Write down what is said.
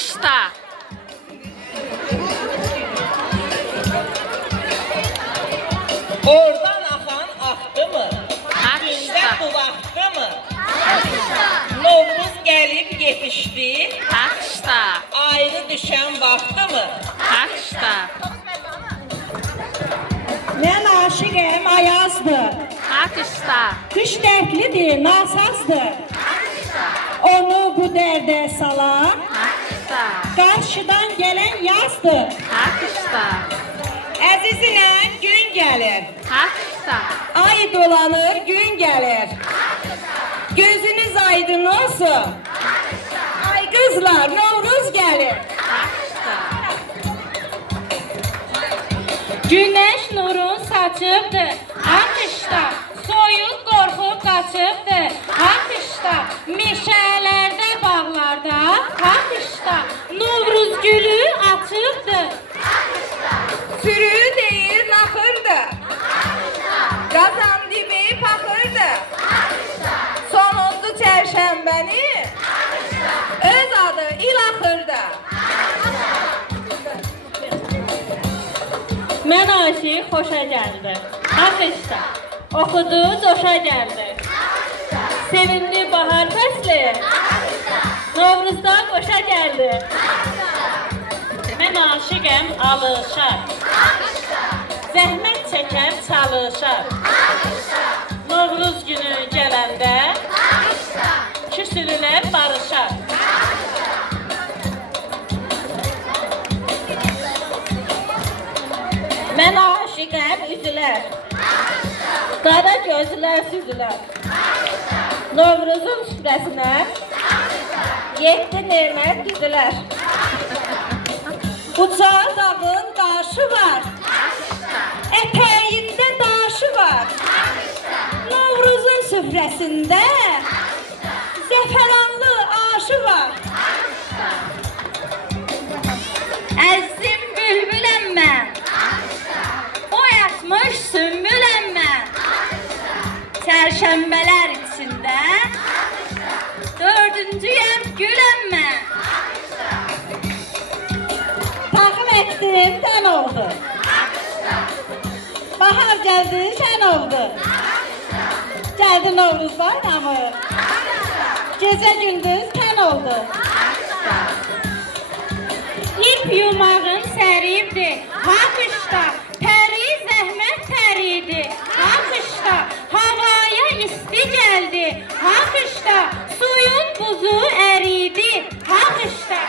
Akışta. Oradan axan axdı mı? Gündə Akışta. bulaqdı mı? Novruz gəlib yetişdi, Akışta. ayrı düşən vaxtı mı? Akışta. Mən aşiqəm, ayazdır. Akışta. Qış dərdlidir, nasazdır. Onu bu dərdə salan, Akışta. qarşıdan gələn yazdır. Akışta. Əzizinə gün gəlir, Akışta. ay dolanır, gün gəlir. Gözünüz aydın olsun. Ay qızlar, Novruz gəlir. Akışta. Güneş nurun saçıbdır, akışta. Soyuq qorxub qaçıbdır, akışta. Meşələrdə, bağlarda, akışta. Novruz gülü açıbdır. Sürü deyir, naxırdır. Qazan dibi paxırdır. Sonuncu çərşənbəni öz adı ilaxırdır. Mən aşiq xoşa gəldi, akışta. Oxudu, coşa gəldi. Sevindi bahar fəsli, Novruzda qoşa gəldi. Mən aşiqəm alışar, zəhmət çəkər çalışar. Novruz günü gələndə küsülülər barışar. Mən aşiqəm üzülər. Qara gözlər süzülər. Novruzun süfrəsinə 7 nemət düzülər. Ucağı dağın daşı var. Ətəyində daşı var. Novruzun süfrəsində zəfəranlı aşı var. Əzim bülbüləm mən. Oyatmış sümbüləm mən. Çərşənbələr içində dördüncüyəm güləm mən. Takım etdim, sən oldu. Bahar gəldi, sən oldu. Gəldi Novruz bayramı. Gecə gündüz tən oldu. İp yumağın səribdir, akışta. Təri zəhmət təridir, akışta. Havaya isti gəldi, akışta. Suyun buzu əridi, akışta.